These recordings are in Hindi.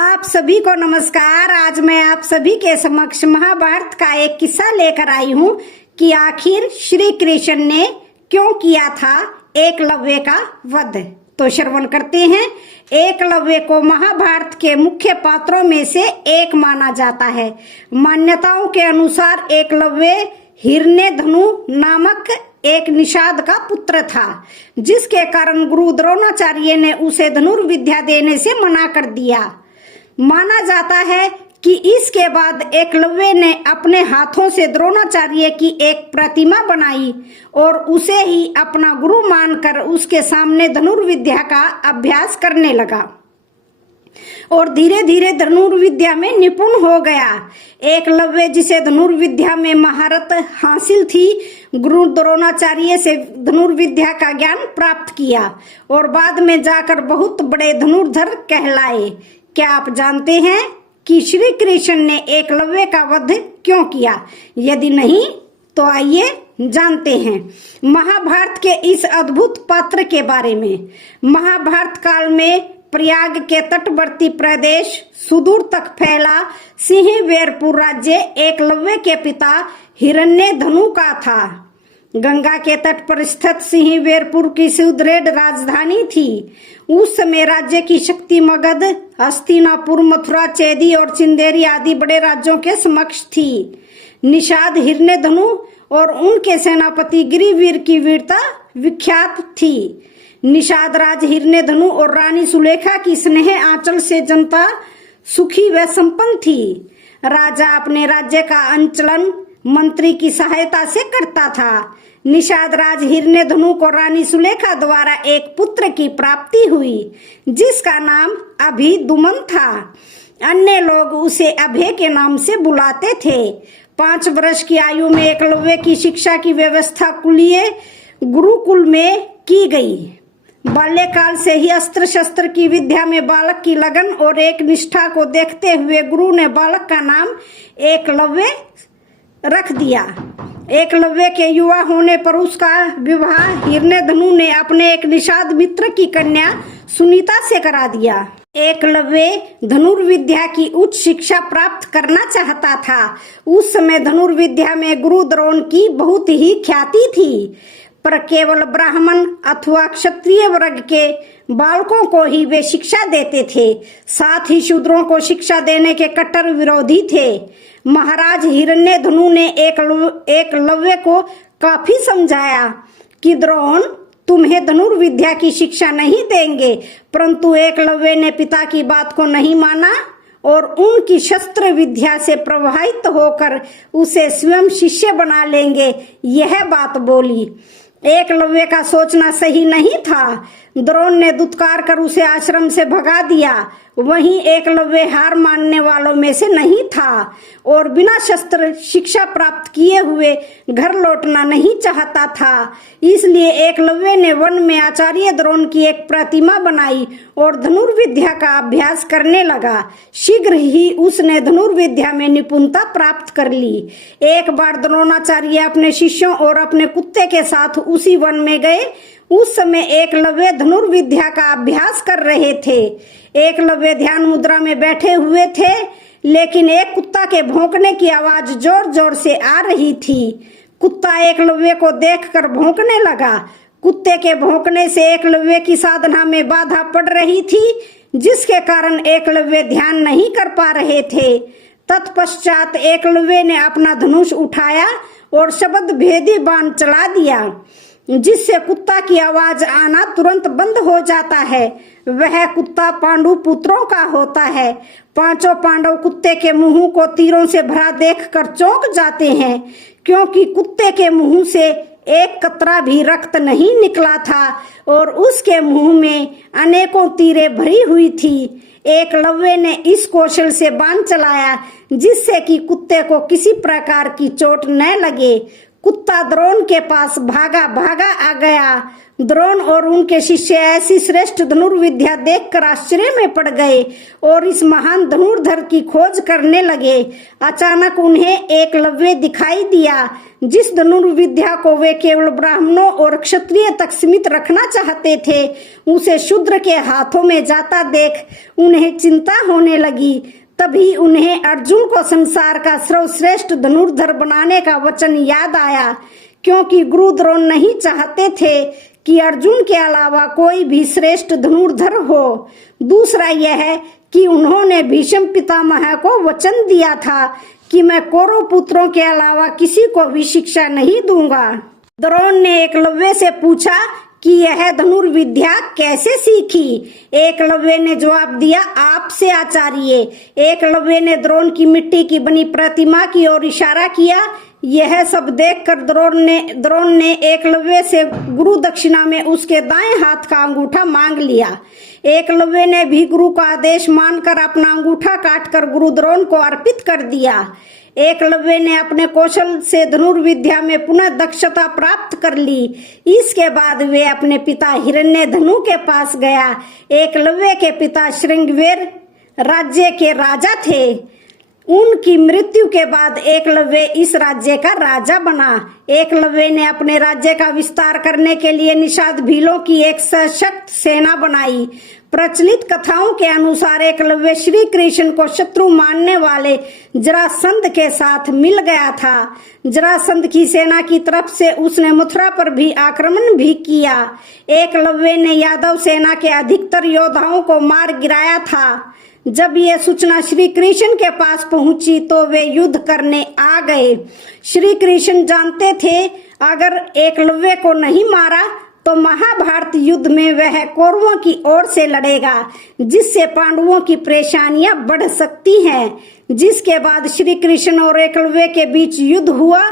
आप सभी को नमस्कार। आज मैं आप सभी के समक्ष महाभारत का एक किस्सा लेकर आई हूँ कि आखिर श्री कृष्ण ने क्यों किया था एकलव्य का वध। तो श्रवण करते हैं। एकलव्य को महाभारत के मुख्य पात्रों में से एक माना जाता है। मान्यताओं के अनुसार एकलव्य हिरण्यधनु नामक एक निषाद का पुत्र था, जिसके कारण गुरु द्रोणाचार्य ने उसे धनुर्विद्या देने से मना कर दिया। माना जाता है कि इसके बाद एकलव्य ने अपने हाथों से द्रोणाचार्य की एक प्रतिमा बनाई और उसे ही अपना गुरु मानकर उसके सामने धनुर्विद्या का अभ्यास करने लगा और धीरे धीरे धनुर्विद्या में निपुण हो गया। एकलव्य, जिसे धनुर्विद्या में महारत हासिल थी, गुरु द्रोणाचार्य से धनुर्विद्या का ज्ञान प्राप्त किया और बाद में जाकर बहुत बड़े धनुर्धर कहलाए। क्या आप जानते हैं कि श्री कृष्ण ने एकलव्य का वध क्यों किया? यदि नहीं तो आइए जानते हैं महाभारत के इस अद्भुत पात्र के बारे में। महाभारत काल में प्रयाग के तटवर्ती प्रदेश सुदूर तक फैला सिंहवेरपुर राज्य एकलव्य के पिता हिरण्यधनु का था। गंगा के तट पर स्थित सिंहवेरपुर की सुदृढ़ राजधानी थी। उस समय राज्य की शक्ति मगध, हस्तिनापुर, मथुरा, चेदी और चिंदेरी आदि बड़े राज्यों के समक्ष थी। निषाद हिरण्यधनु और उनके सेनापति गिरिवीर की वीरता विख्यात थी। निषाद राज हिरण्यधनु और रानी सुलेखा की स्नेह आंचल से जनता सुखी व संपन्न थी। राजा अपने राज्य का अंचलन मंत्री की सहायता से करता था। निषाद राज हिरण्यधनु को रानी सुलेखा द्वारा एक पुत्र की प्राप्ति हुई, जिसका नाम अभिदुमन था। अन्य लोग उसे अभय के नाम से बुलाते थे। 5 वर्ष की आयु में एकलव्य की शिक्षा की व्यवस्था कुलीय गुरुकुल में की गई। बाल्यकाल से ही अस्त्र शस्त्र की विद्या में बालक की लगन और एक निष्ठा को देखते हुए गुरु ने बालक का नाम एकलव्य रख दिया। एकलव्य के युवा होने पर उसका विवाह हिरण्यधनु ने अपने एक निषाद मित्र की कन्या सुनीता से करा दिया। एकलव्य धनुर्विद्या की उच्च शिक्षा प्राप्त करना चाहता था। उस समय धनुर्विद्या में गुरु द्रोण की बहुत ही ख्याति थी, पर केवल ब्राह्मण अथवा क्षत्रिय वर्ग के बालकों को ही वे शिक्षा देते थे। साथ ही शूद्रों को शिक्षा देने के कट्टर विरोधी थे। महाराज हिरण्यधनु ने एकलव्य को काफी समझाया कि द्रोण तुम्हें धनुर्विद्या की शिक्षा नहीं देंगे, परंतु एकलव्य ने पिता की बात को नहीं माना और उनकी शस्त्र विद्या से प्रभावित होकर उसे स्वयं शिष्य बना लेंगे, यह बात बोली। एकलव्य का सोचना सही नहीं था। द्रोण ने दुत्कार कर उसे आश्रम से भगा दिया। वहीं एकलव्य हार मानने वालों में से नहीं था और बिना शस्त्र शिक्षा प्राप्त किए हुए घर लौटना नहीं चाहता था। इसलिए एकलव्य ने वन में आचार्य द्रोण की एक प्रतिमा बनाई और धनुर्विद्या का अभ्यास करने लगा। शीघ्र ही उसने धनुर्विद्या में निपुणता प्राप्त कर ली। एक बार द्रोणाचार्य अपने शिष्यों और अपने कुत्ते के साथ उसी वन में गए। उस समय एकलव्य धनुर्विद्या का अभ्यास कर रहे थे। एकलव्य ध्यान मुद्रा में बैठे हुए थे, लेकिन एक कुत्ता के भौंकने की आवाज जोर जोर से आ रही थी। कुत्ता एकलव्य को देखकर भौंकने लगा। कुत्ते के भौंकने से एकलव्य की साधना में बाधा पड़ रही थी, जिसके कारण एकलव्य ध्यान नहीं कर पा रहे थे। तत्पश्चात एकलव्य ने अपना धनुष उठाया और शब्द भेदी बाण चला दिया, जिससे कुत्ता की आवाज आना तुरंत बंद हो जाता है। वह कुत्ता पांडु पुत्रों का होता है। 5 पांडव कुत्ते के मुंह को तीरों से भरा देखकर चौंक जाते हैं, क्योंकि कुत्ते के मुंह से एक कतरा भी रक्त नहीं निकला था और उसके मुंह में अनेकों तीरें भरी हुई थी। एकलव्य ने इस कौशल से बाण चलाया, जिससे कि कुत्ते को किसी प्रकार की चोट न लगे। कुत्ता द्रोण के पास भागा भागा आ गया। द्रोण और उनके शिष्य ऐसी श्रेष्ठ धनुर्विद्या देखकर आश्चर्य में पड़ गए और इस महान धनुर्धर की खोज करने लगे। अचानक उन्हें एकलव्य दिखाई दिया, जिस धनुर्विद्या को वे केवल ब्राह्मणों और क्षत्रिय तक सीमित रखना चाहते थे, उसे शूद्र के हाथों में जाता देख उन्हें चिंता होने लगी। तभी उन्हें अर्जुन को संसार का सर्वश्रेष्ठ धनुर्धर बनाने का वचन याद आया, क्योंकि गुरु द्रोण नहीं चाहते थे कि अर्जुन के अलावा कोई भी श्रेष्ठ धनुर्धर हो। दूसरा यह कि उन्होंने भीष्म पितामह को वचन दिया था कि मैं कौरव पुत्रों के अलावा किसी को भी शिक्षा नहीं दूंगा। द्रोण ने एकलव्य से पूछा कि यह धनुर्विद्या कैसे सीखी। एकलव्य ने जवाब दिया, आपसे आचार्य। एकलव्य ने द्रोण की मिट्टी की बनी प्रतिमा की ओर इशारा किया। यह सब देखकर द्रोण ने एकलव्य से गुरु दक्षिणा में उसके दाएं हाथ का अंगूठा मांग लिया। एकलव्य ने भी गुरु का आदेश मानकर अपना अंगूठा काटकर गुरु द्रोण को अर्पित कर दिया। एकलव्य ने अपने कौशल से धनुर्विद्या में पुनः दक्षता प्राप्त कर ली। इसके बाद वे अपने पिता हिरण्यधनु के पास गया। एकलव्य के पिता श्रृंगवेर राज्य के राजा थे। उनकी मृत्यु के बाद एकलव्य इस राज्य का राजा बना। एकलव्य ने अपने राज्य का विस्तार करने के लिए निषाद भीलों की एक सशक्त सेना बनाई। प्रचलित कथाओं के अनुसार एकलव्य श्री कृष्ण को शत्रु मानने वाले जरासंध के साथ मिल गया था। जरासंध की सेना की तरफ से उसने मथुरा पर भी आक्रमण भी किया। एकलव्य ने यादव सेना के अधिकतर योद्धाओं को मार गिराया था। जब ये सूचना श्री कृष्ण के पास पहुंची तो वे युद्ध करने आ गए। श्री कृष्ण जानते थे अगर एकलव्य को नहीं मारा तो महाभारत युद्ध में वह कौरवों की ओर से लड़ेगा, जिससे पांडवों की परेशानियां बढ़ सकती हैं। जिसके बाद श्री कृष्ण और एकलव्य के बीच युद्ध हुआ,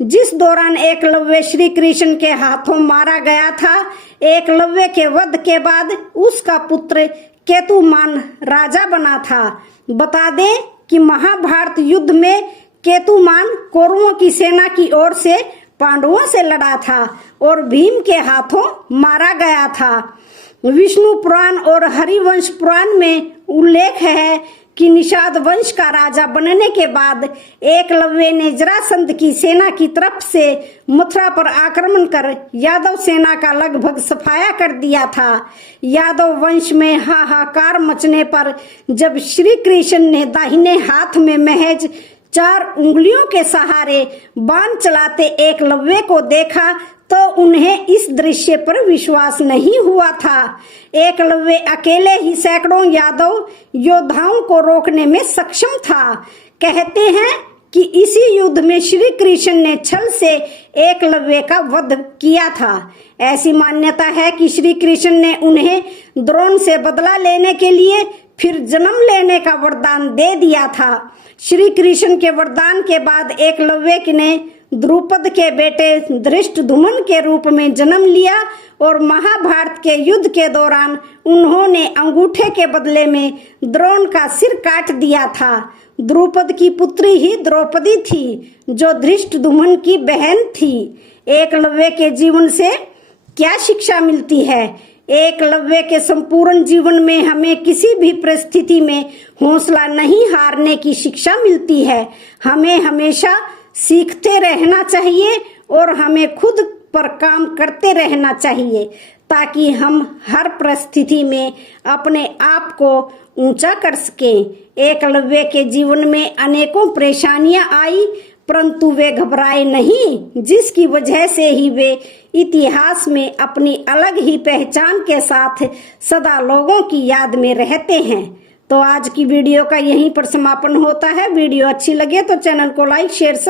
जिस दौरान एकलव्य श्री कृष्ण के हाथों मारा गया था। एकलव्य के वध के बाद उसका पुत्र केतुमान राजा बना था। बता दें कि महाभारत युद्ध में केतुमान कौरवों की सेना की ओर से पांडवों से लड़ा था और भीम के हाथों मारा गया था। विष्णु पुराण और हरिवंश पुराण में उल्लेख है कि निषाद वंश का राजा बनने के बाद एकलव्य ने जरासंध की सेना की तरफ से मथुरा पर आक्रमण कर यादव सेना का लगभग सफाया कर दिया था। यादव वंश में हाहाकार मचने पर जब श्री कृष्ण ने दाहिने हाथ में महज 4 उंगलियों के सहारे बाण चलाते एकलव्य को देखा तो उन्हें इस दृश्य पर विश्वास नहीं हुआ था। एकलव्य अकेले ही सैकड़ों यादव योद्धाओं को रोकने में सक्षम था। कहते हैं कि इसी युद्ध में श्री कृष्ण ने छल से एकलव्य का वध किया था। ऐसी मान्यता है कि श्री कृष्ण ने उन्हें द्रोण से बदला लेने के लिए फिर जन्म लेने का वरदान दे दिया था। श्री कृष्ण के वरदान के बाद एकलव्य ने द्रुपद के बेटे धृष्टद्युम्न के रूप में जन्म लिया और महाभारत के युद्ध के दौरान उन्होंने अंगूठे के बदले में द्रोण का सिर काट दिया था। द्रुपद की पुत्री ही द्रौपदी थी, जो धृष्टद्युम्न की बहन थी। एकलव्य के जीवन से क्या शिक्षा मिलती है? एकलव्य के संपूर्ण जीवन में हमें किसी भी परिस्थिति में हौसला नहीं हारने की शिक्षा मिलती है। हमें हमेशा सीखते रहना चाहिए और हमें खुद पर काम करते रहना चाहिए, ताकि हम हर परिस्थिति में अपने आप को ऊंचा कर सकें। एकलव्य के जीवन में अनेकों परेशानियां आई, परंतु वे घबराए नहीं, जिसकी वजह से ही वे इतिहास में अपनी अलग ही पहचान के साथ सदा लोगों की याद में रहते हैं। तो आज की वीडियो का यहीं पर समापन होता है। वीडियो अच्छी लगे तो चैनल को लाइक शेयर